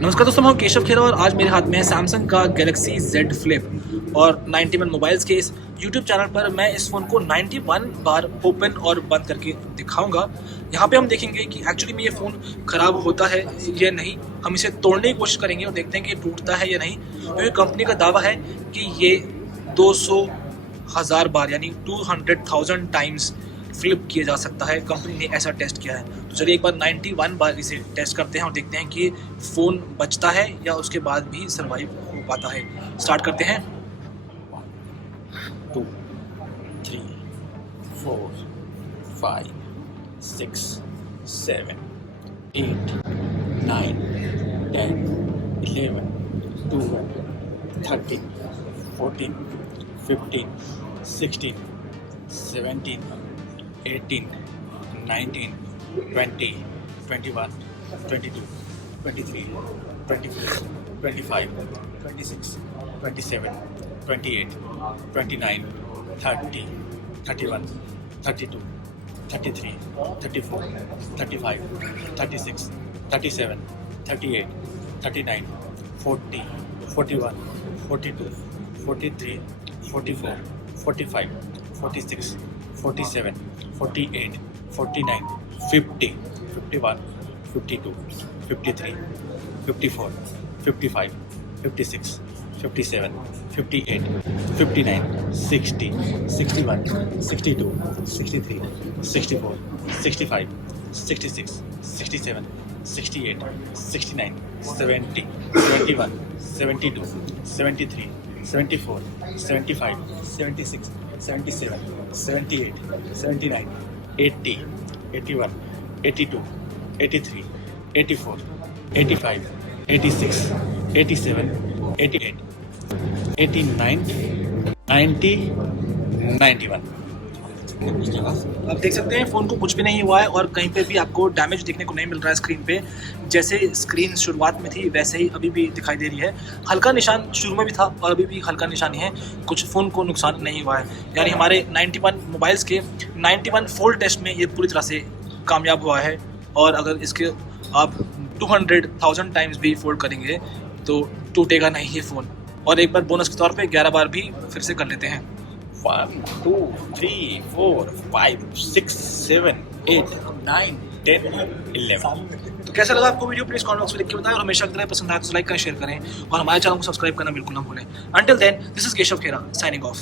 नमस्कार दोस्तों, मैं हूं केशव खेरा और आज मेरे हाथ में है सैमसंग का गैलेक्सी Z फ्लिप और 91 मोबाइल्स के इस YouTube चैनल पर मैं इस फ़ोन को 91 बार ओपन और बंद करके दिखाऊंगा। यहाँ पे हम देखेंगे कि एक्चुअली में ये फ़ोन ख़राब होता है या नहीं। हम इसे तोड़ने की कोशिश करेंगे और देखते हैं कि ये टूटता है या नहीं, क्योंकि कंपनी का दावा है कि ये 200,000 बार यानी 200,000 टाइम्स फ्लिप किया जा सकता है। कंपनी ने ऐसा टेस्ट किया है। तो चलिए एक बार 91 बार इसे टेस्ट करते हैं और देखते हैं कि फ़ोन बचता है या उसके बाद भी सर्वाइव हो पाता है। स्टार्ट करते हैं। 2, 3, 4, 5, 6, 7, 8, 9, 10, 11, 12, 13, 14, 15, 16, 17, 18, 19, 20, 21, 22, 23, 24, 25, 26, 27, 28, 29, 30, 31, 32, 33, 34, 35, 36, 37, 38, 39, 40, 41, 42, 43, 44, 45, 46, 47, 48, 49, 50, 51, 52, 53, 54, 55, 56, 57, 58, 59, 60, 61, 62, 63, 64, 65, 66, 67, 68, 69, 70, 71, 72, 73, 74, 75, 76, 77, 78, 79, 80, 81, 82, 83, 84, 85, 86, 87, 88, 89, 90, 91। आप देख सकते हैं फ़ोन को कुछ भी नहीं हुआ है और कहीं पे भी आपको डैमेज देखने को नहीं मिल रहा है स्क्रीन पे। जैसे स्क्रीन शुरुआत में थी वैसे ही अभी भी दिखाई दे रही है। हल्का निशान शुरू में भी था और अभी भी हल्का निशान ही है। कुछ फ़ोन को नुकसान नहीं हुआ है। यानी हमारे 91 मोबाइल्स के 91 फोल्ड टेस्ट में ये पूरी तरह से कामयाब हुआ है। और अगर इसके आप 200,000 टाइम्स भी फोल्ड करेंगे तो टूटेगा नहीं ये फ़ोन। और एक बार बोनस के तौर पे 11 बार भी फिर से कर लेते हैं। 1, 2, 3, 4, 5, 6, 7, 8, 9, 10, 11। तो कैसा लगा आपको वीडियो? प्लीज कमेंट बॉक्स में लिख के बताएं और हमेशा की तरह पसंद आए तो लाइक करें, शेयर करें और हमारे चैनल को सब्सक्राइब करना बिल्कुल ना भूलें। Until then, this is Keshav Khera signing of.